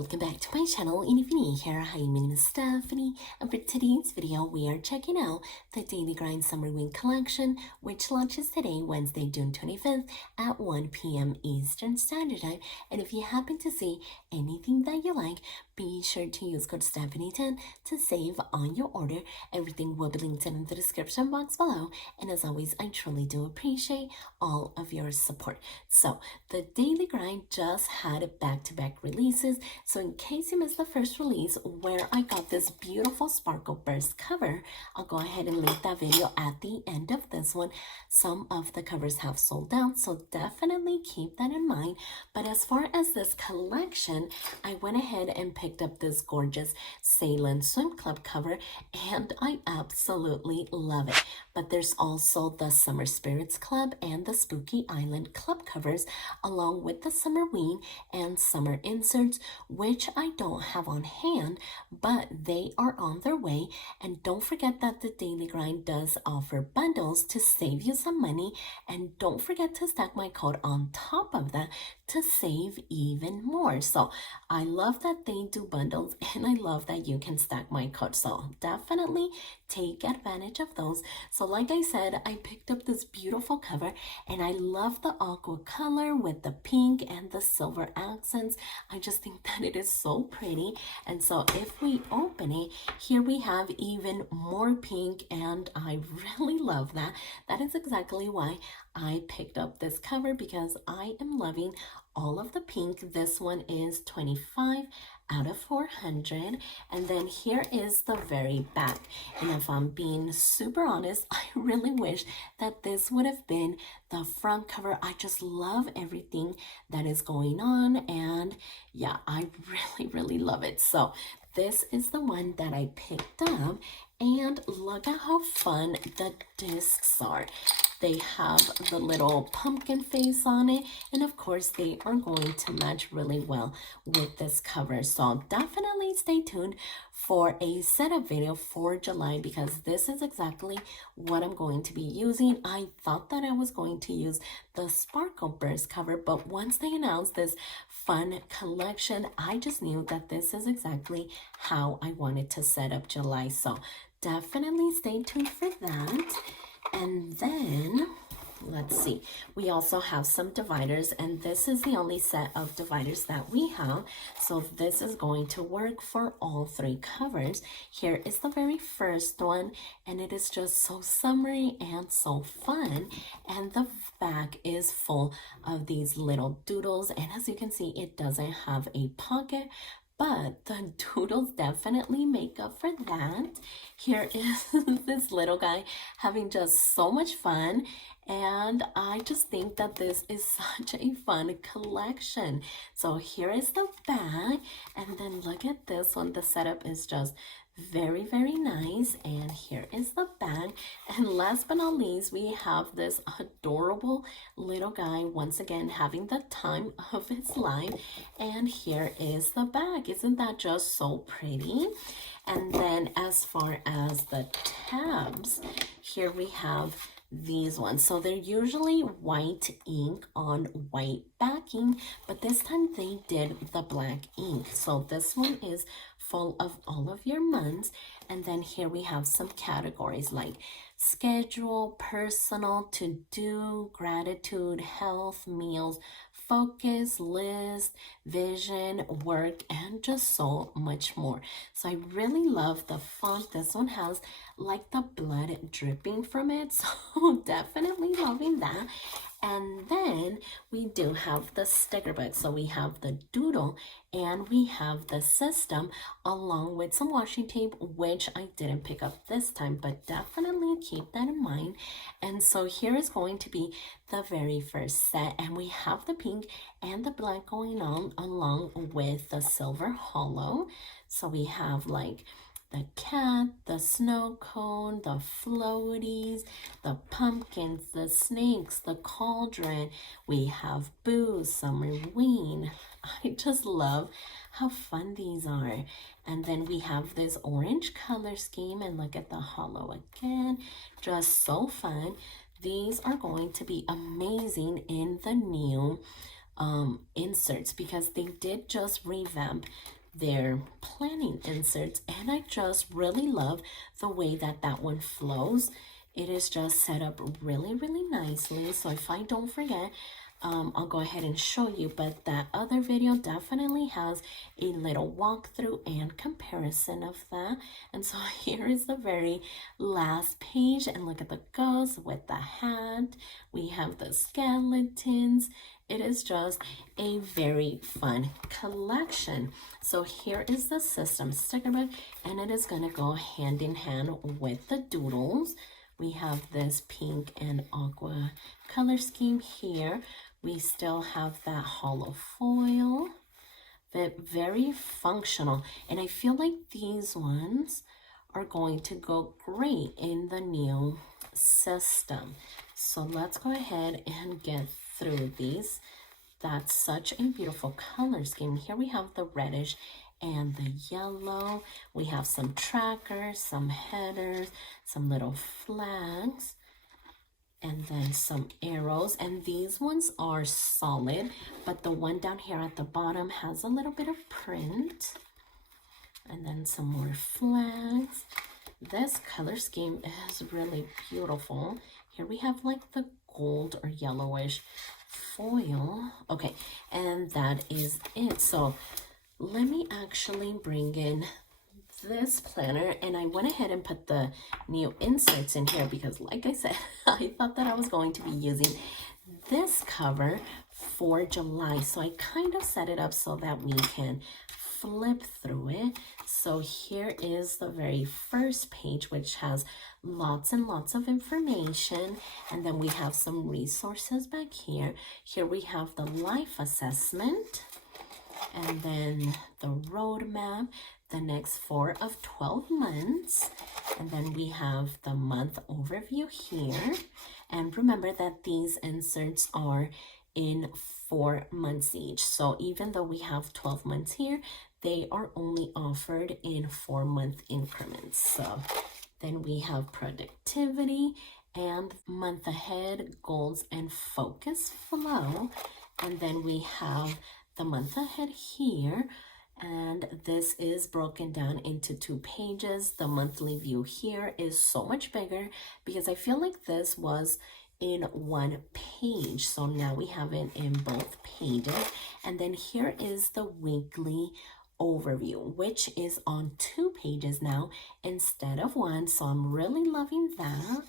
Welcome back to my channel, and if you're new here, hi, my name is Stephany, and for today's video, we are checking out the Daily Grind Summerween Collection, which launches today, Wednesday, June 25th at 1 p.m. Eastern Standard Time, and if you happen to see anything that you like, be sure to use code Stephany10 to save on your order. Everything will be linked in the description box below, and as always, I truly do appreciate all of your support. So, the Daily Grind just had back-to-back releases, so in case you missed the first release where I got this beautiful Sparkle Burst cover, I'll go ahead and link that video at the end of this one. Some of the covers have sold out, so definitely keep that in mind. But as far as this collection, I went ahead and picked up this gorgeous Salem Swim Club cover, and I absolutely love it. But there's also the Summer Spirits Club and the Spooky Island Club covers, along with the Summerween and Summer inserts, which I don't have on hand, but they are on their way. And don't forget that the Daily Grind does offer bundles to save you some money, and don't forget to stack my code on top of that to save even more. So I love that they do bundles, and I love that you can stack my code, so definitely take advantage of those. So like I said, I picked up this beautiful cover, and I love the aqua color with the pink and the silver accents. I just think that it is so pretty. And so if we open it, here we have even more pink, and I really love that. That is exactly why I picked up this cover, because I am loving all of the pink. This one is 25 out of 400. And then here is the very back. And if I'm being super honest, I really wish that this would have been the front cover. I just love everything that is going on, and yeah, I really love it. So this is the one that I picked up, and look at how fun the discs are. They have the little pumpkin face on it, and of course they are going to match really well with this cover. So definitely stay tuned for a setup video for July, because this is exactly what I'm going to be using. I thought that I was going to use the Sparkle Burst cover, but once they announced this fun collection, I just knew that this is exactly how I wanted to set up July. So definitely stay tuned for that. And then, let's see, we also have some dividers, and this is the only set of dividers that we have. So this is going to work for all three covers. Here is the very first one, and it is just so summery and so fun. And the back is full of these little doodles, and as you can see, it doesn't have a pocket, but the doodles definitely make up for that. Here is this little guy having just so much fun, and I just think that this is such a fun collection. So here is the bag, and then look at this one. The setup is just very nice, and here is the bag. And last but not least, we have this adorable little guy once again having the time of his life, and here is the bag. Isn't that just so pretty? And then as far as the tabs, here we have these ones. So they're usually white ink on white backing, but this time they did the black ink. So this one is full of all of your months. And then here we have some categories like schedule, personal, to-do, gratitude, health, meals, focus, list, vision, work, and just so much more. So I really love the font. This one has like the blood dripping from it, so definitely loving that. And then we do have the sticker book. So we have the doodle, and we have the system, along with some washi tape, which I didn't pick up this time, but definitely keep that in mind. And so here is going to be the very first set, and we have the pink and the black going on, along with the silver hollow. So we have like the cat, the snow cone, the floaties, the pumpkins, the snakes, the cauldron. We have Boo, Summerween. I just love how fun these are. And then we have this orange color scheme, and look at the hollow again. Just so fun. These are going to be amazing in the new inserts, because they did just revamp their planning inserts, and I just really love the way that that one flows. It is just set up really, really nicely. So if I don't forget, I'll go ahead and show you, but that other video definitely has a little walkthrough and comparison of that. And so here is the very last page, and look at the ghost with the hat. We have the skeletons. It is just a very fun collection. So here is the system sticker book, and it is going to go hand in hand with the doodles. We have this pink and aqua color scheme here. We still have that hollow foil, but very functional. And I feel like these ones are going to go great in the new system. So let's go ahead and get through these. That's such a beautiful color scheme. Here we have the reddish and the yellow. We have some trackers, some headers, some little flags, and then some arrows. And these ones are solid, but the one down here at the bottom has a little bit of print. And then some more flags. This color scheme is really beautiful. Here we have like the gold or yellowish foil. Okay, and that is it. So let me actually bring in this planner, and I went ahead and put the new inserts in here because, like I said, I thought that I was going to be using this cover for July. So I kind of set it up so that we can flip through it. So here is the very first page, which has lots and lots of information, and then we have some resources back here. Here we have the life assessment, and then the roadmap, the next 4 of 12 months, and then we have the month overview here. And remember that these inserts are in 4 months each. So even though we have 12 months here, they are only offered in 4-month increments. So then we have productivity and month ahead goals and focus flow. And then we have the month ahead here. And this is broken down into 2 pages. The monthly view here is so much bigger because I feel like this was in 1 page. So now we have it in both pages. And then here is the weekly overview, which is on 2 pages now instead of 1. So I'm really loving that.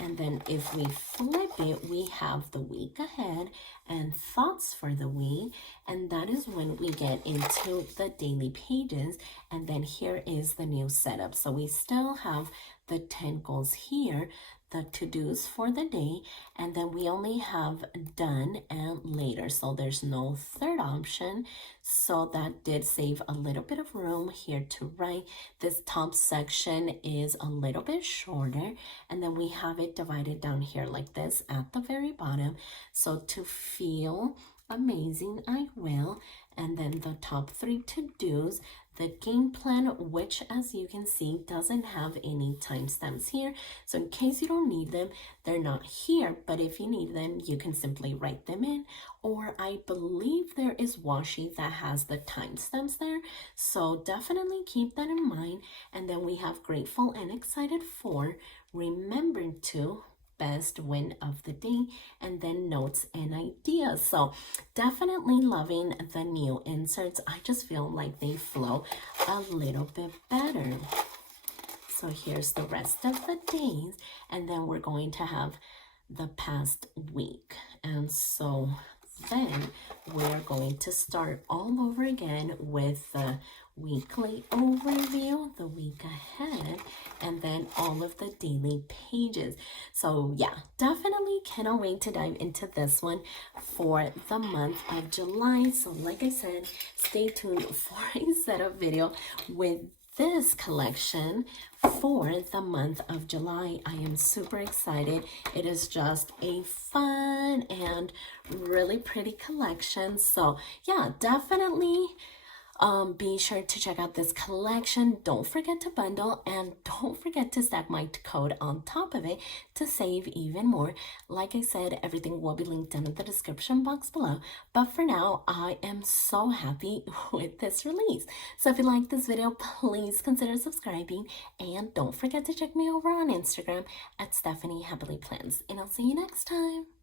And then if we flip it, we have the week ahead and thoughts for the week. And that is when we get into the daily pages. And then here is the new setup. So we still have the 10 goals here, the to-dos for the day, and then we only have done and later. So there's no third option. So that did save a little bit of room here to write. This top section is a little bit shorter, and then we have it divided down here like this at the very bottom. So to feel amazing, I will. And then the top 3 to-dos, the game plan, which as you can see doesn't have any timestamps here. So in case you don't need them, they're not here. But if you need them, you can simply write them in. Or I believe there is washi that has the timestamps there. So definitely keep that in mind. And then we have grateful and excited for, remember to, best win of the day, and then notes and ideas. So definitely loving the new inserts. I just feel like they flow a little bit better. So here's the rest of the days, and then we're going to have the past week. And so then we're going to start all over again with the weekly overview, the week ahead, and then all of the daily pages. So yeah, definitely cannot wait to dive into this one for the month of July. So like I said, stay tuned for a setup video with this collection for the month of July. I am super excited. It is just a fun and really pretty collection. So yeah, definitely Be sure to check out this collection. Don't forget to bundle, and don't forget to stack my code on top of it to save even more. Like I said, everything will be linked down in the description box below. But for now, I am so happy with this release. So if you like this video, please consider subscribing, and don't forget to check me over on Instagram at stephanyhappilyplans. And I'll see you next time.